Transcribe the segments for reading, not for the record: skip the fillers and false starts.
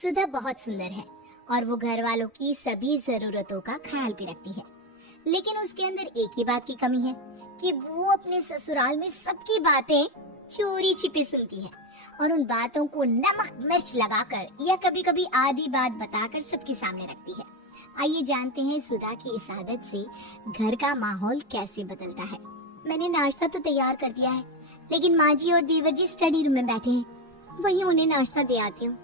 सुधा बहुत सुंदर है और वो घर वालों की सभी जरूरतों का ख्याल भी रखती है। लेकिन उसके अंदर एक ही बात की कमी है कि वो अपने ससुराल में सबकी बातें चोरी छिपी सुनती है और उन बातों को नमक मिर्च लगाकर या कभी कभी आधी बात बताकर सबके सामने रखती है। आइए जानते हैं सुधा की इस आदत से घर का माहौल कैसे बदलता है। मैंने नाश्ता तो तैयार कर दिया है, लेकिन माँ जी और देवर जी स्टडी रूम में बैठे हैं, वहीं उन्हें नाश्ता दे आती हूँ।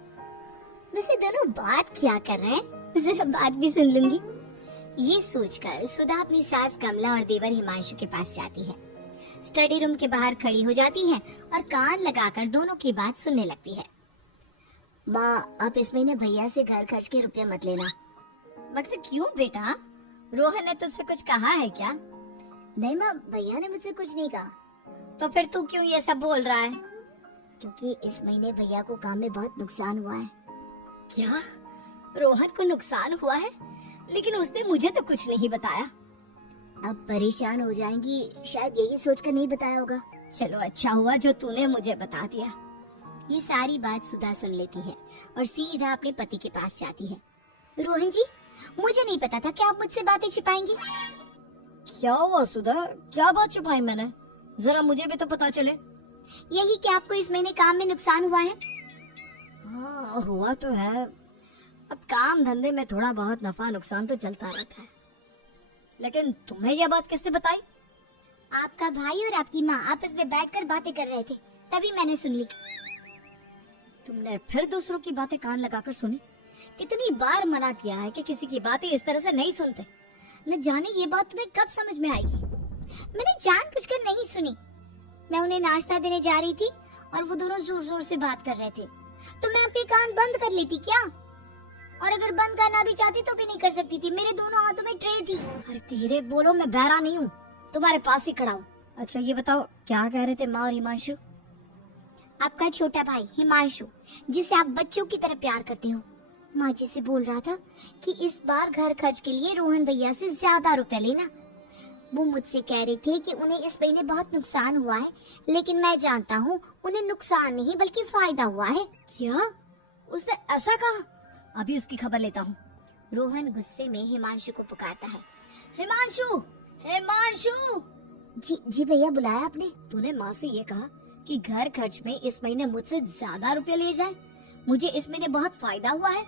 वैसे दोनों बात क्या कर रहे हैं, जरा बात भी सुन लूंगी। ये सोचकर सुधा अपनी सास कमला और देवर हिमांशु के पास जाती है। स्टडी रूम के बाहर खड़ी हो जाती है और कान लगाकर दोनों की बात सुनने लगती है। माँ, आप इस महीने भैया से घर खर्च के रुपए मत लेना। मगर क्यों बेटा, रोहन ने तुझसे कुछ कहा है क्या? नहीं माँ, भैया ने मुझसे कुछ नहीं कहा। तो फिर तू क्यों ये सब बोल रहा है? क्योंकि इस महीने भैया को काम में बहुत नुकसान हुआ है। क्या रोहन को नुकसान हुआ है? लेकिन उसने मुझे तो कुछ नहीं बताया। अब परेशान हो जाएंगी, शायद यही सोचकर नहीं बताया होगा। चलो अच्छा हुआ जो तूने मुझे बता दिया। ये सारी बात सुधा सुन लेती है और सीधा अपने पति के पास जाती है। रोहन जी, मुझे नहीं पता था कि आप मुझसे बातें छिपाएंगी। क्या हुआ सुधा, क्या बात छुपाई मैंने? जरा मुझे भी तो पता चले। यही कि आपको इस महीने काम में नुकसान हुआ है। हाँ हुआ तो है, अब काम धंधे में थोड़ा बहुत नफा नुकसान तो चलता रहता है। लेकिन तुम्हें यह बात किसने बताई? आपका भाई और आपकी माँ आपस में बैठकर बातें कर रहे थे, तभी मैंने सुन ली। तुमने फिर दूसरों की बातें कान लगाकर सुनी? कितनी बार मना किया है कि किसी की बातें इस तरह से नहीं सुनते। न जाने ये बात तुम्हें कब समझ में आएगी। मैंने जानबूझकर नहीं सुनी। मैं उन्हें नाश्ता देने जा रही थी और वो दोनों जोर जोर से बात कर रहे थे, तो मैं आपके कान बंद कर लेती क्या? और अगर बंद करना भी चाहती तो भी नहीं कर सकती थी, मेरे दोनों हाथों में ट्रे थी। अरे धीरे बोलो, मैं बहरा नहीं हूँ, तुम्हारे पास ही खड़ा हूँ। अच्छा ये बताओ, क्या कह रहे थे माँ और हिमांशु? आपका छोटा भाई हिमांशु, जिसे आप बच्चों की तरह प्यार करते हो, माँ जी से बोल रहा था कि इस बार घर खर्च के लिए रोहन भैया से ज्यादा रुपए लेना। वो मुझसे कह रहे थे कि उन्हें इस महीने बहुत नुकसान हुआ है, लेकिन मैं जानता हूँ उन्हें नुकसान नहीं बल्कि फायदा हुआ है। क्या? उसने ऐसा कहा? अभी उसकी खबर लेता हूँ। रोहन गुस्से में हिमांशु को पुकारता है। हिमांशु, हिमांशु। जी भैया, बुलाया आपने? तूने माँ से ये कहा कि घर खर्च में इस महीने मुझसे ज्यादा रुपए ले जाए, मुझे इस महीने बहुत फायदा हुआ है।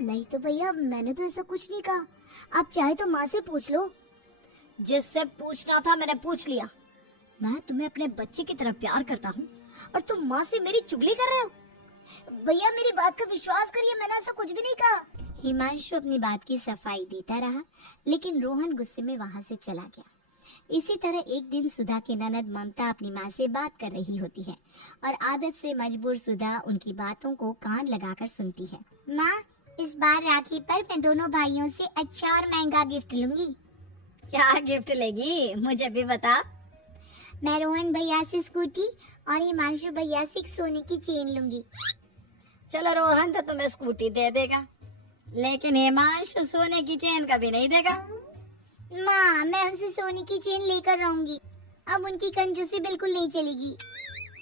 नहीं तो भैया, मैंने तो ऐसा कुछ नहीं कहा, आप चाहे तो माँ से पूछ लो। जिससे पूछना था मैंने पूछ लिया। मैं तुम्हें अपने बच्चे की तरह प्यार करता हूँ और तुम माँ से मेरी चुगली कर रहे हो। भैया मेरी बात का विश्वास करिए, मैंने ऐसा कुछ भी नहीं कहा। हिमांशु अपनी बात की सफाई देता रहा, लेकिन रोहन गुस्से में वहाँ से चला गया। इसी तरह एक दिन सुधा की ननद ममता अपनी माँ से बात कर रही होती है और आदत से मजबूर सुधा उनकी बातों को कान लगाकर सुनती है। माँ, इस बार राखी पर मैं दोनों भाइयों से अच्छा और महंगा गिफ्ट लूंगी। क्या गिफ्ट लेगी, मुझे भी बता। मैं रोहन भैया से स्कूटी और हिमांशु भैया से एक सोने की चेन लूंगी। चलो रोहन तो तुम्हें स्कूटी दे देगा, लेकिन हिमांशु सोने की चेन कभी नहीं देगा। माँ, मैं उनसे सोने की चेन लेकर रहूंगी, अब उनकी कंजूसी बिल्कुल नहीं चलेगी।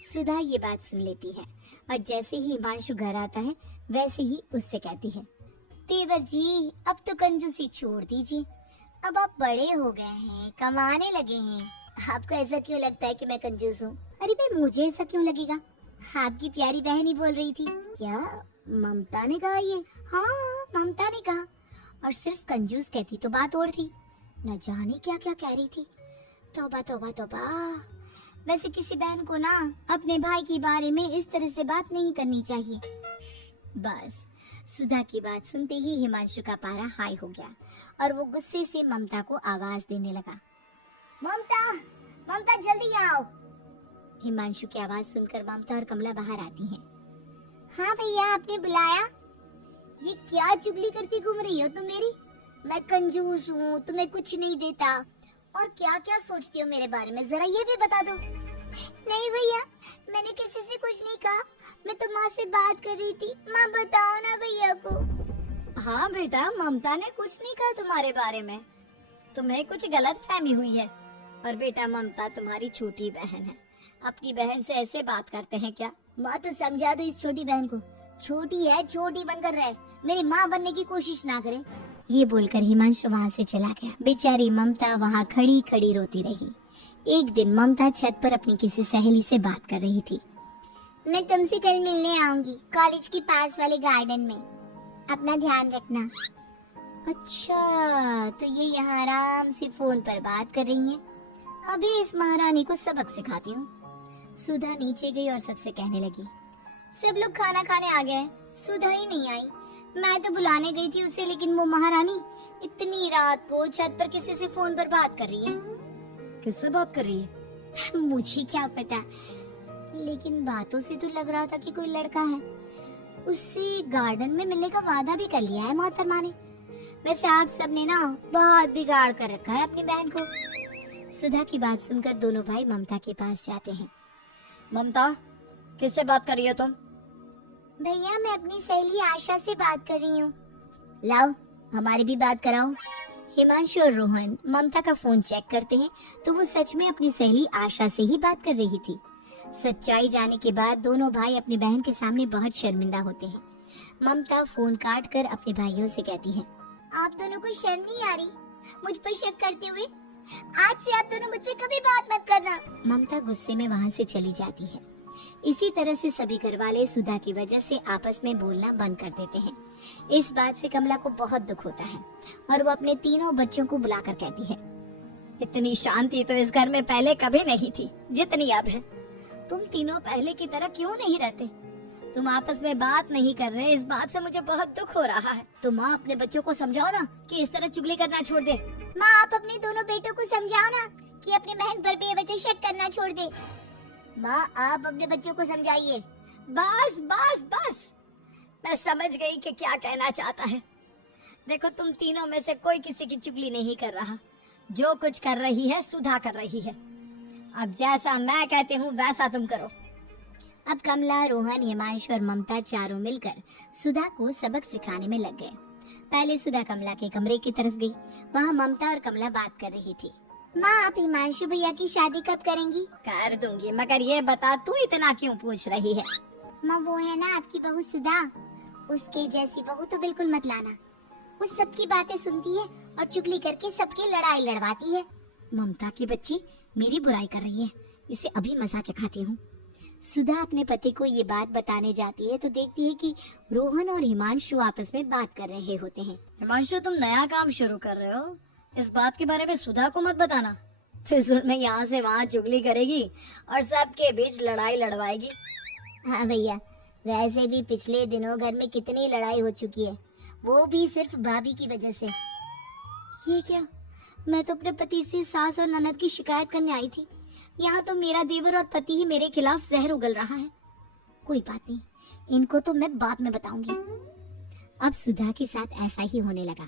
सुधा ये बात सुन लेती है और जैसे ही हिमांशु घर आता है वैसे ही उससे कहती है, देवर जी अब तो कंजूसी छोड़ दीजिए, अब आप बड़े हो गए हैं, कमाने लगे हैं। आपको ऐसा क्यों लगता है कि मैं कंजूस हूँ? अरे भाई, मुझे ऐसा क्यों लगेगा? आपकी प्यारी बहन ही बोल रही थी। क्या ममता ने कहा ये? हाँ, ममता ने कहा। और सिर्फ कंजूस कहती तो बात और थी, न जाने क्या क्या कह रही थी। तौबा तौबा तौबा। वैसे किसी बहन को ना अपने भाई के बारे में इस तरह से बात नहीं करनी चाहिए। बस सुधा की बात सुनते ही हिमांशु का पारा हाई हो गया और वो गुस्से से ममता को आवाज देने लगा। ममता, ममता जल्दी आओ। हिमांशु की आवाज सुनकर ममता और कमला बाहर आती हैं। हाँ भैया, आपने बुलाया? ये क्या चुगली करती घूम रही हो तुम मेरी? मैं कंजूस हूँ, तुम्हें कुछ नहीं देता, और क्या क्या सोचती हो मेरे बारे में, जरा ये भी बता दो। नहीं भैया, मैंने किसी से कुछ नहीं कहा, मैं तो माँ से बात कर रही थी। माँ बताओ ना भैया को। हाँ बेटा, ममता ने कुछ नहीं कहा तुम्हारे बारे में, तुम्हें कुछ गलत फहमी हुई है। और बेटा, ममता तुम्हारी छोटी बहन है, अपनी बहन से ऐसे बात करते हैं क्या? माँ तो समझा दो इस छोटी बहन को, छोटी है, छोटी बनकर रहे, मेरी माँ बनने की कोशिश ना करे। ये बोलकर हिमांशु वहाँ से चला गया। बेचारी ममता वहाँ खड़ी खड़ी रोती रही। एक दिन ममता छत पर अपनी किसी सहेली से बात कर रही थी। मैं तुमसे कल मिलने आऊंगी कॉलेज के पास वाले गार्डन में, अपना ध्यान रखना। अच्छा, तो ये यहाँ आराम से फोन पर बात कर रही हैं। अभी इस महारानी को सबक सिखाती हूँ। सुधा नीचे गई और सबसे कहने लगी, सब लोग खाना खाने आ गए, सुधा ही नहीं आई। मैं तो बुलाने गई थी उसे, लेकिन वो महारानी इतनी रात को छत पर किसी से फोन पर बात कर रही है। किससे बात कर रही है? मुझे क्या पता, लेकिन बातों से तो लग रहा था कि कोई लड़का है। उससे गार्डन में मिलने का वादा भी कर लिया है मोहतरमा ने। वैसे आप सबने ना बहुत बिगाड़ कर रखा है अपनी बहन को। सुधा की बात सुनकर दोनों भाई ममता के पास जाते हैं। ममता, किससे बात कर रही हो तुम? भैया, मैं अपनी सहेली आशा से बात कर रही हूँ। लाओ, हमारी भी बात कराओ। हिमांशु और रोहन ममता का फोन चेक करते हैं तो वो सच में अपनी सहेली आशा से ही बात कर रही थी। सच्चाई जाने के बाद दोनों भाई अपनी बहन के सामने बहुत शर्मिंदा होते हैं। ममता फोन काट कर अपने भाइयों से कहती है, आप दोनों को शर्म नहीं आ रही मुझ पर शक करते हुए? आज से आप दोनों मुझसे कभी बात मत करना। ममता गुस्से में वहाँ से चली जाती है। इसी तरह से सभी घर वाले सुधा की वजह से आपस में बोलना बंद कर देते हैं। इस बात से कमला को बहुत दुख होता है और वो अपने तीनों बच्चों को बुलाकर कहती है, इतनी शांति तो इस घर में पहले कभी नहीं थी जितनी अब है। तुम तीनों पहले की तरह क्यों नहीं रहते? तुम आपस में बात नहीं कर रहे, इस बात से मुझे बहुत दुख हो रहा है। तो माँ, अपने बच्चों को समझाओ ना कि इस तरह चुगली करना छोड़ दे। माँ, आप अपने दोनों बेटों को समझाओ ना कि अपनी बहन पर बेवजह शक करना छोड़ दे। माँ, आप अपने बच्चों को समझाइए। बस बस बस, मैं समझ गई कि क्या कहना चाहता है। देखो, तुम तीनों में से कोई किसी की चुगली नहीं कर रहा। जो कुछ कर रही है सुधा कर रही है। अब जैसा मैं कहती हूँ वैसा तुम करो। अब कमला, रोहन, हिमांशु और ममता चारों मिलकर सुधा को सबक सिखाने में लग गए। पहले सुधा कमला के कमरे की तरफ गई। वहाँ ममता और कमला बात कर रही थी। माँ, आप हिमांशु भैया की शादी कब करेंगी? कर दूंगी, मगर ये बता तू इतना क्यों पूछ रही है? माँ, वो है ना आपकी बहू सुधा, उसके जैसी बहू तो बिल्कुल मत लाना। वो सबकी बातें सुनती है और चुगली करके सबकी लड़ाई लड़वाती है। ममता की बच्ची मेरी बुराई कर रही है, इसे अभी मजा चखाती हूँ। सुधा अपने पति को ये बात बताने जाती है तो देखती है कि रोहन और हिमांशु आपस में बात कर रहे होते हैं। हिमांशु, तुम नया काम शुरू कर रहे हो, इस बात के बारे में सुधा को मत बताना। फिर में यहाँ से वहाँ चुगली करेगी और सबके बीच लड़ाई लड़वाएगी। हाँ भैया, वैसे भी पिछले दिनों घर में कितनी लड़ाई हो चुकी है, वो भी सिर्फ भाभी की वजह से। ये क्या? मैं तो अपने पति से सास और ननद की शिकायत करने आई थी। यहाँ तो मेरा देवर और पति ही मेरे खिलाफ जहर उगल रहा है। कोई बात नहीं, इनको तो मैं बाद में बताऊंगी। अब सुधा के साथ ऐसा ही होने लगा।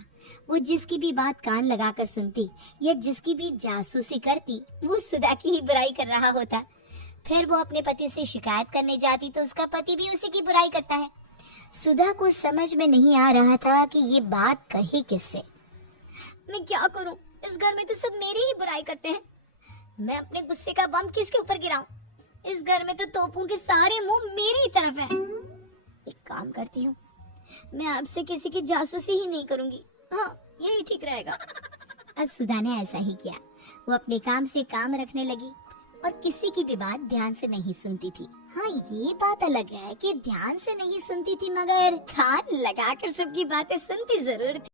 वो जिसकी भी बात कान लगाकर सुनती या जिसकी भी जासूसी करती, वो सुधा की ही बुराई कर रहा होता। फिर वो अपने पति से शिकायत करने जाती तो उसका पति भी उसी की बुराई करता है। सुधा को समझ में नहीं आ रहा था कि ये बात कही किससे। मैं क्या करूं? इस घर में तो सब मेरी ही बुराई करते हैं। मैं अपने गुस्से का बम किसके ऊपर गिराऊं? इस घर में तो तोपों के सारे मुंह मेरी ही तरफ है। एक काम करती हूँ, मैं आपसे किसी की जासूसी ही नहीं करूंगी। हाँ, यही ठीक रहेगा। अब सुधा ने ऐसा ही किया। वो अपने काम से काम रखने लगी और किसी की भी बात ध्यान से नहीं सुनती थी। हाँ, ये बात अलग है कि ध्यान से नहीं सुनती थी, मगर कान लगाकर सबकी बातें सुनती जरूर थी।